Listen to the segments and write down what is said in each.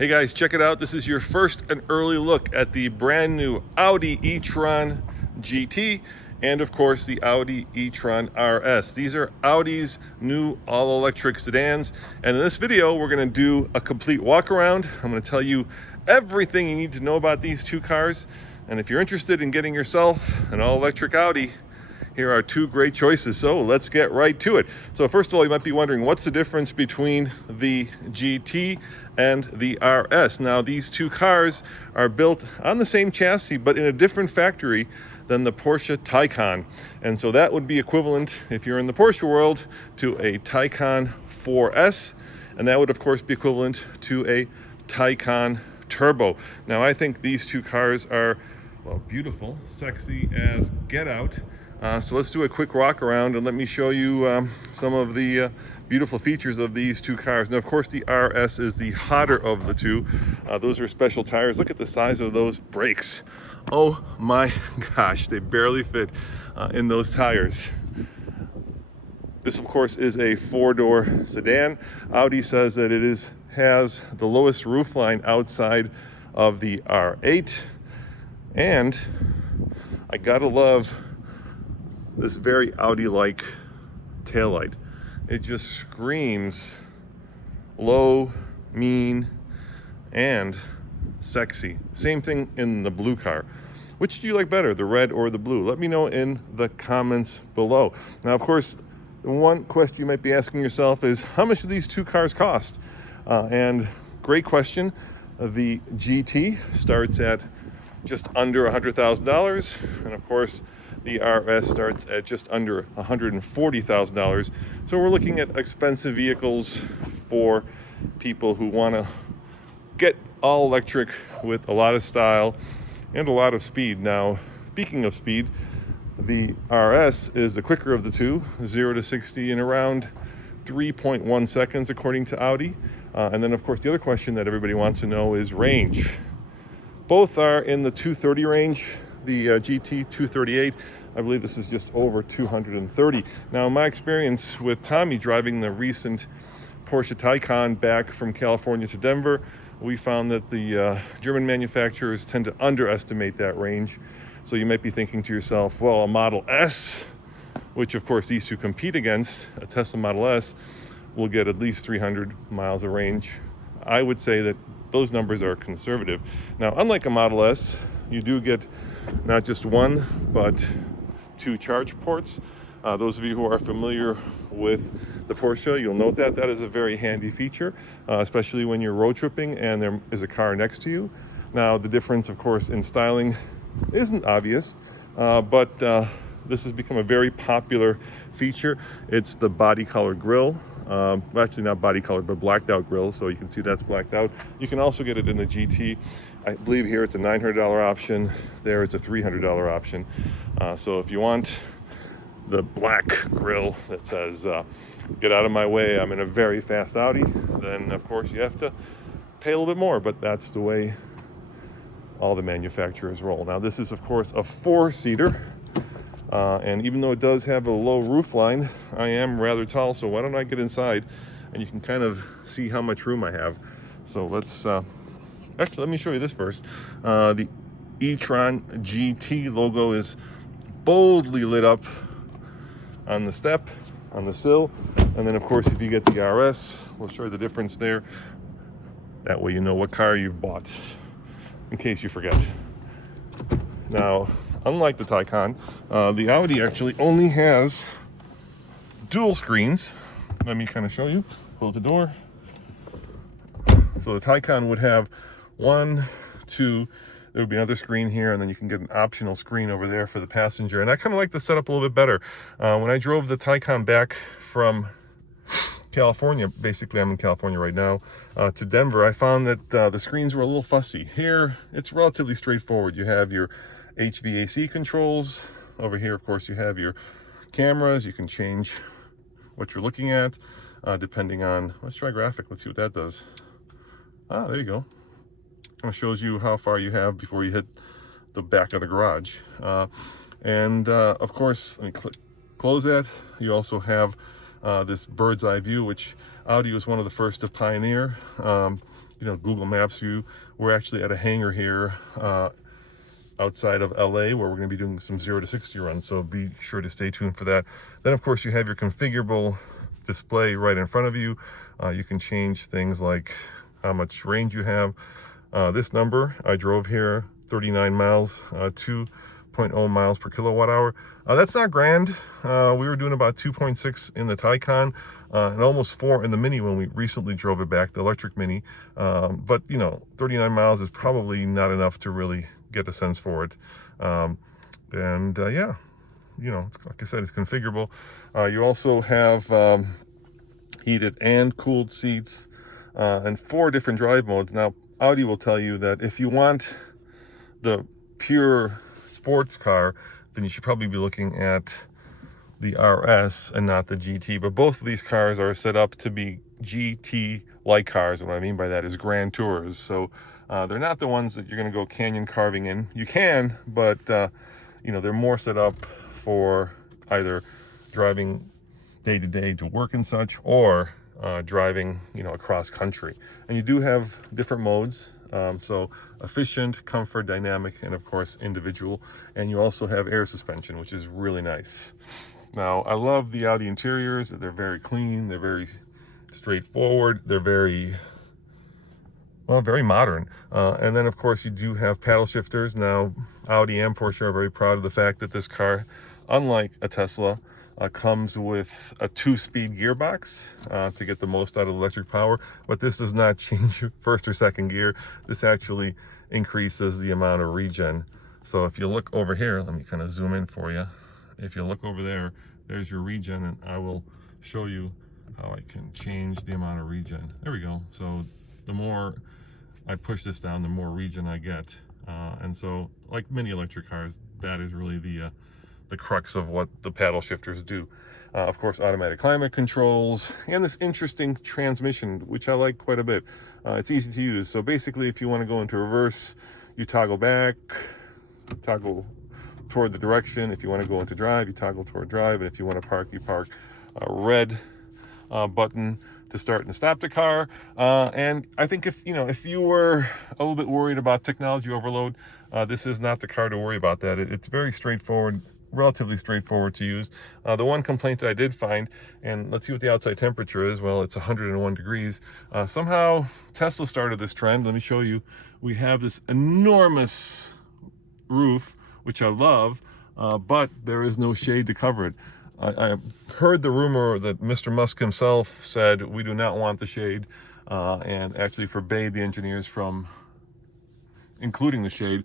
Hey guys, check it out. This is your first and early look at the brand new Audi E-Tron GT and of course the Audi E-Tron RS. These are Audi's new all-electric sedans, and in this video we're going to do a complete walk around. I'm going to tell you everything you need to know about these two cars, and if you're interested in getting yourself an all-electric Audi, here are two great choices, so let's get right to it. So first of all, you might be wondering, what's the difference between the GT and the RS? Now, these two cars are built on the same chassis, but in a different factory than the Porsche Taycan. And so that would be equivalent, if you're in the Porsche world, to a Taycan 4S, and that would, of course, be equivalent to a Taycan Turbo. Now, I think these two cars are, well, beautiful, sexy as get out. So let's do a quick walk around and let me show you some of the beautiful features of these two cars. Now, of course, the RS is the hotter of the two. Those are special tires. Look at the size of those brakes. Oh my gosh, they barely fit in those tires. This, of course, is a four-door sedan. Audi says that it has the lowest roofline outside of the R8. And I gotta love this very Audi-like taillight. It just screams low, mean, and sexy. Same thing in the blue car. Which do you like better, the red or the blue? Let me know in the comments below. Now, of course, the one question you might be asking yourself is, how much do these two cars cost? And great question. The GT starts at just under $100,000, and of course, the RS starts at just under $140,000. So we're looking at expensive vehicles for people who want to get all electric with a lot of style and a lot of speed. Now, speaking of speed, the RS is the quicker of the two, 0 to 60 in around 3.1 seconds, according to Audi. And then, of course, the other question that everybody wants to know is range. Both are in the 230 range. The GT 238, I believe this is just over 230. Now, in my experience with Tommy driving the recent Porsche Taycan back from California to Denver, we found that the German manufacturers tend to underestimate that range. So you might be thinking to yourself, well, a Model S, which of course these two compete against, a Tesla Model S, will get at least 300 miles of range. I would say that those numbers are conservative. Now, unlike a Model S, you do get not just one, but two charge ports. Those of you who are familiar with the Porsche, you'll note that that is a very handy feature, especially when you're road tripping and there is a car next to you. Now, the difference, of course, in styling isn't obvious, but this has become a very popular feature. It's the body-colored grille. Well, actually not body-colored, but blacked-out grille, so you can see that's blacked out. You can also get it in the GT. I believe here it's a $900 option. There it's a $300 option. So if you want the black grille that says, get out of my way, I'm in a very fast Audi, then of course you have to pay a little bit more, but that's the way all the manufacturers roll. Now, this is, of course, a four-seater. And even though it does have a low roof line, I am rather tall, so why don't I get inside and you can kind of see how much room I have. So let's, actually, let me show you this first. The E-Tron GT logo is boldly lit up on the step, on the sill. And then, of course, if you get the RS, we'll show you the difference there. That way you know what car you've bought, in case you forget. Now, unlike the Taycan, the Audi actually only has dual screens. Let me kind of show you. Close the door. So the Taycan would have one, two, there would be another screen here, and then you can get an optional screen over there for the passenger. And I kind of like the setup a little bit better. When I drove the Taycan back from California, basically I'm in California right now, to Denver, I found that the screens were a little fussy. Here, it's relatively straightforward. You have your HVAC controls. Over here, of course, you have your cameras. You can change what you're looking at depending on, let's try graphic. Let's see what that does. Ah, there you go. It shows you how far you have before you hit the back of the garage. Of course, let me close that. You also have this bird's eye view, which Audi was one of the first to pioneer. Google Maps you, we're actually at a hangar here outside of LA where we're going to be doing some 0 to 60 runs, so be sure to stay tuned for that. Then of course you have your configurable display right in front of you. You can change things like how much range you have. This number, I drove here 39 miles, 2.0 miles per kilowatt hour. That's not grand. We were doing about 2.6 in the Taycan and almost 4 in the Mini when we recently drove it back, the electric Mini. But 39 miles is probably not enough to really get a sense for it. Yeah, it's, like I said, it's configurable. You also have heated and cooled seats and 4 different drive modes. Now, Audi will tell you that if you want the pure sports car, then you should probably be looking at the RS and not the GT. But both of these cars are set up to be GT-like cars, and what I mean by that is Grand Tours. So they're not the ones that you're going to go canyon carving in. You can, but they're more set up for either driving day to day to work and such, or driving across country. And you do have different modes, so efficient, comfort, dynamic, and of course individual. And you also have air suspension, which is really nice. Now, I love the Audi interiors. They're very clean, they're very straightforward, they're very modern. And then of course you do have paddle shifters. Now, Audi and Porsche are very proud of the fact that this car, unlike a Tesla, comes with a 2-speed gearbox to get the most out of electric power. But this does not change your first or second gear. This actually increases the amount of regen. So if you look over here, let me kind of zoom in for you. If you look over there, there's your regen, and I will show you how I can change the amount of regen. There we go. So the more I push this down, the more regen I get. And so, like many electric cars, that is really the crux of what the paddle shifters do. Of course, automatic climate controls, and this interesting transmission, which I like quite a bit. It's easy to use. So basically, if you want to go into reverse, you toggle back, toggle toward the direction. If you want to go into drive, you toggle toward drive. And if you want to park, you park. Red button to start and stop the car. And I think if you were a little bit worried about technology overload, this is not the car to worry about that. It's very straightforward, relatively straightforward to use. The one complaint that I did find, and let's see what the outside temperature is. Well, it's 101 degrees. Somehow Tesla started this trend. Let me show you. We have this enormous roof, which I love, but there is no shade to cover it. I heard the rumor that Mr. Musk himself said we do not want the shade, and actually forbade the engineers from including the shade.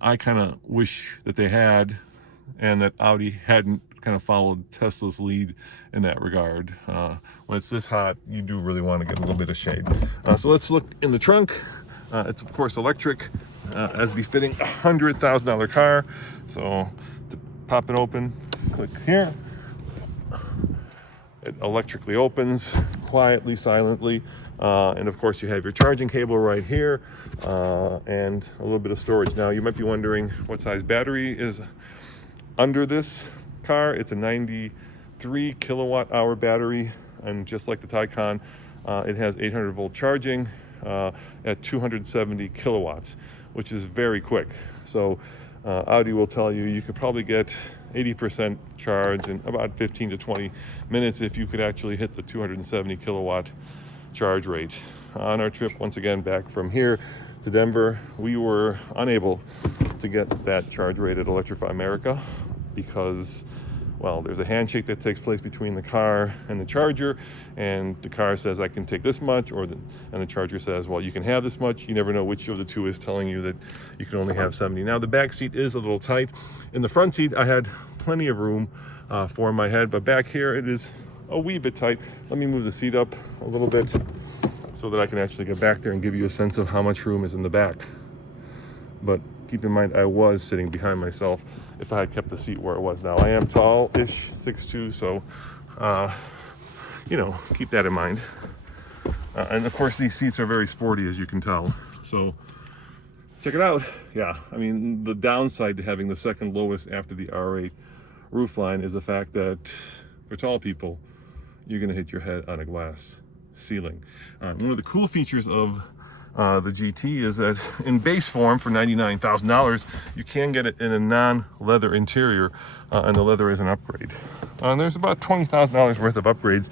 I kind of wish that they had, and that Audi hadn't kind of followed Tesla's lead in that regard. When it's this hot, you do really want to get a little bit of shade. So let's look in the trunk. It's of course electric, as befitting a $100,000 car. So to pop it open, click here. It electrically opens quietly, silently, and of course you have your charging cable right here, and a little bit of storage. Now you might be wondering what size battery is under this car. It's a 93 kilowatt hour battery, and just like the Taycan, it has 800 volt charging at 270 kilowatts, which is very quick. So Audi will tell you you could probably get 80% charge in about 15 to 20 minutes if you could actually hit the 270 kilowatt charge rate. On our trip, once again, back from here to Denver, we were unable to get that charge rate at Electrify America because, well, there's a handshake that takes place between the car and the charger, and the car says, I can take this much, and the charger says, well, you can have this much. You never know which of the two is telling you that you can only have 70. Now, the back seat is a little tight. In the front seat, I had plenty of room for my head, but back here, it is a wee bit tight. Let me move the seat up a little bit so that I can actually get back there and give you a sense of how much room is in the back. But keep in mind, I was sitting behind myself if I had kept the seat where it was. Now, I am tall-ish, 6'2", so, keep that in mind. And of course, these seats are very sporty, as you can tell. So, check it out. Yeah, I mean, the downside to having the second lowest after the R8 roofline is the fact that for tall people, you're going to hit your head on a glass ceiling. One of the cool features of the GT is that in base form for $99,000, you can get it in a non-leather interior, and the leather is an upgrade. And there's about $20,000 worth of upgrades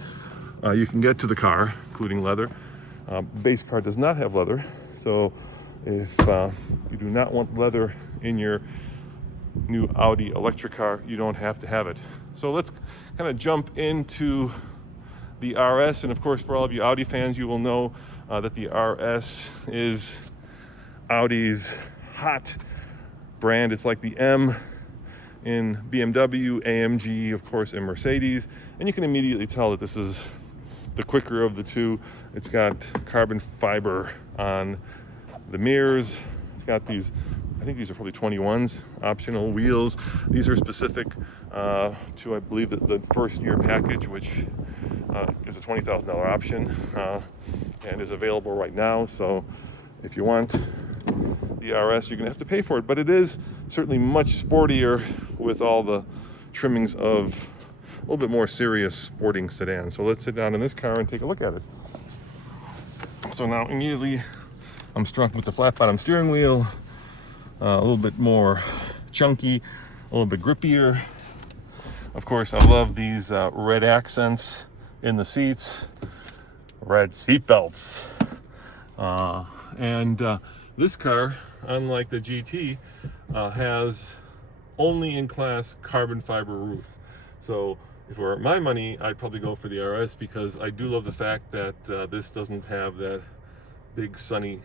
you can get to the car, including leather. Base car does not have leather, so if you do not want leather in your new Audi electric car, you don't have to have it. So let's kind of jump into the RS, and of course for all of you Audi fans, you will know that the RS is Audi's hot brand. It's like the M in BMW, AMG, of course, in Mercedes, and you can immediately tell that this is the quicker of the two. It's got carbon fiber on the mirrors. It's got these, I think these are probably 21s, optional wheels. These are specific to, I believe, the first year package, which is a $20,000 option and is available right now. So if you want the RS, you're gonna have to pay for it, but it is certainly much sportier with all the trimmings of a little bit more serious sporting sedan. So let's sit down in this car and take a look at it. So now immediately I'm struck with the flat bottom steering wheel, a little bit more chunky, a little bit grippier. Of course, I love these red accents in the seats, red seat belts. And this car, unlike the GT, has only in class carbon fiber roof. So if it were my money, I'd probably go for the RS, because I do love the fact that this doesn't have that big sunny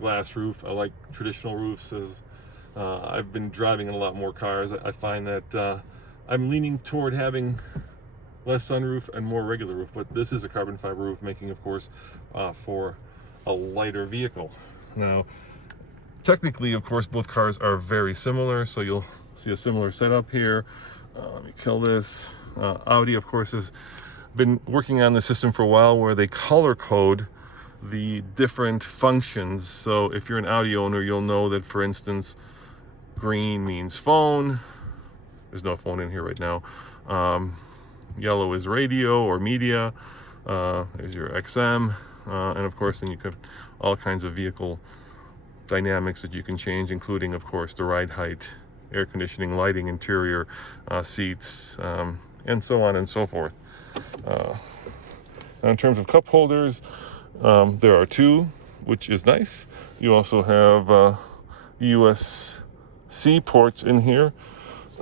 glass roof. I like traditional roofs. As I've been driving in a lot more cars, I find that I'm leaning toward having less sunroof and more regular roof, but this is a carbon fiber roof, making, of course, for a lighter vehicle. Now, technically, of course, both cars are very similar, so you'll see a similar setup here. Let me kill this. Audi, of course, has been working on the system for a while where they color code the different functions. So if you're an Audi owner, you'll know that, for instance, green means phone. There's no phone in here right now. Yellow is radio or media. There's your XM. And of course, then you have all kinds of vehicle dynamics that you can change, including, of course, the ride height, air conditioning, lighting, interior, seats, and so on and so forth. Now in terms of cup holders, there are two, which is nice. You also have USB-C ports in here.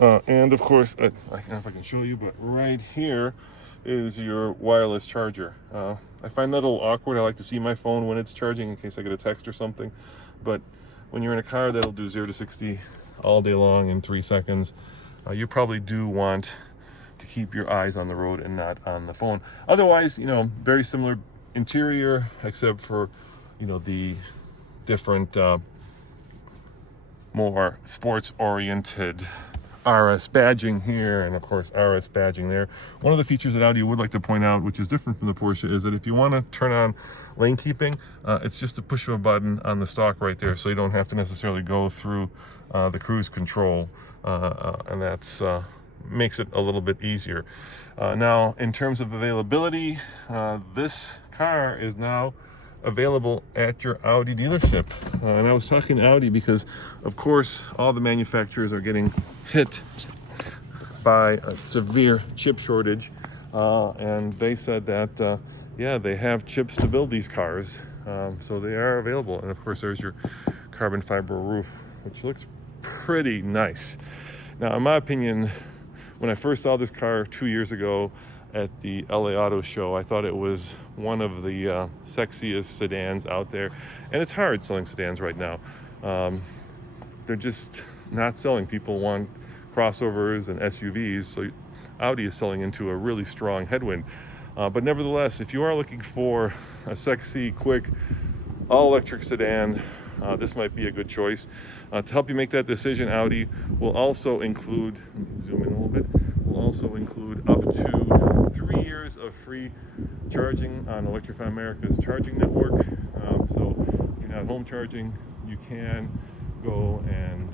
And of course, I don't know if I can show you, but right here is your wireless charger. I find that a little awkward. I like to see my phone when it's charging in case I get a text or something. But when you're in a car that'll do 0 to 60 all day long in 3 seconds, you probably do want to keep your eyes on the road and not on the phone. Otherwise, very similar interior, except for, the different, more sports-oriented RS badging here, and of course RS badging there. One of the features that Audi would like to point out, which is different from the Porsche, is that if you want to turn on lane keeping, it's just a push of a button on the stalk right there, so you don't have to necessarily go through the cruise control, and that's makes it a little bit easier. Now, in terms of availability, this car is now available at your Audi dealership. And I was talking to Audi because, of course, all the manufacturers are getting hit by a severe chip shortage. And they said that, they have chips to build these cars. So they are available. And of course, there's your carbon fiber roof, which looks pretty nice. Now, in my opinion, when I first saw this car 2 years ago at the LA Auto Show, I thought it was one of the sexiest sedans out there. And it's hard selling sedans right now. They're just not selling. People want crossovers and SUVs, so Audi is selling into a really strong headwind. But nevertheless, if you are looking for a sexy, quick, all-electric sedan, this might be a good choice. To help you make that decision, Audi will also include, let me zoom in a little bit, will also include up to 3 years of free charging on Electrify America's charging network. So if you're not home charging, you can go and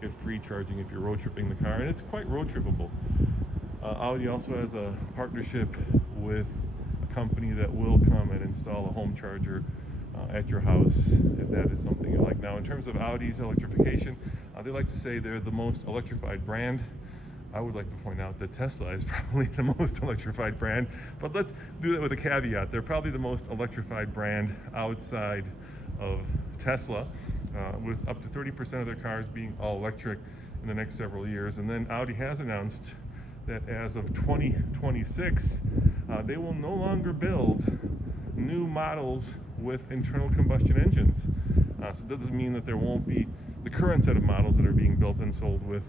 get free charging if you're road tripping the car, and it's quite road trippable. Audi also has a partnership with a company that will come and install a home charger at your house if that is something you like. Now, in terms of Audi's electrification, they like to say they're the most electrified brand. I would like to point out that Tesla is probably the most electrified brand, but let's do that with a caveat. They're probably the most electrified brand outside of Tesla, with up to 30% of their cars being all electric in the next several years. And then Audi has announced that as of 2026, they will no longer build new models with internal combustion engines. So that doesn't mean that there won't be the current set of models that are being built and sold with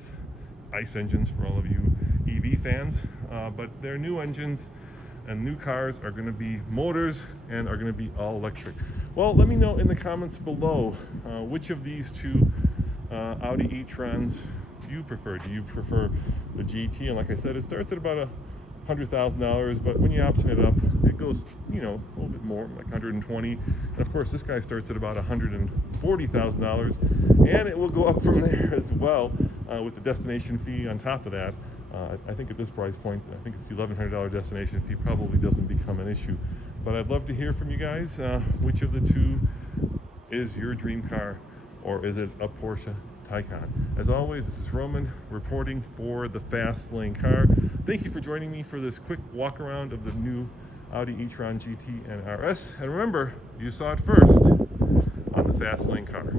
ICE engines for all of you EV fans, but their new engines and new cars are going to be motors and are going to be all electric. Well, let me know in the comments below which of these two Audi E-Trons you prefer. Do you prefer the GT? And like I said, it starts at about $100,000, but when you option it up, it goes, a little bit more, like 120. And of course, this guy starts at about $140,000, and it will go up from there as well with the destination fee on top of that. I think at this price point, I think it's the $1,100 destination fee probably doesn't become an issue. But I'd love to hear from you guys. Which of the two is your dream car, or is it a Porsche Taycan? As always, this is Roman reporting for the Fast Lane Car. Thank you for joining me for this quick walk around of the new Audi E-Tron GT and RS. And remember, you saw it first on the Fast Lane Car.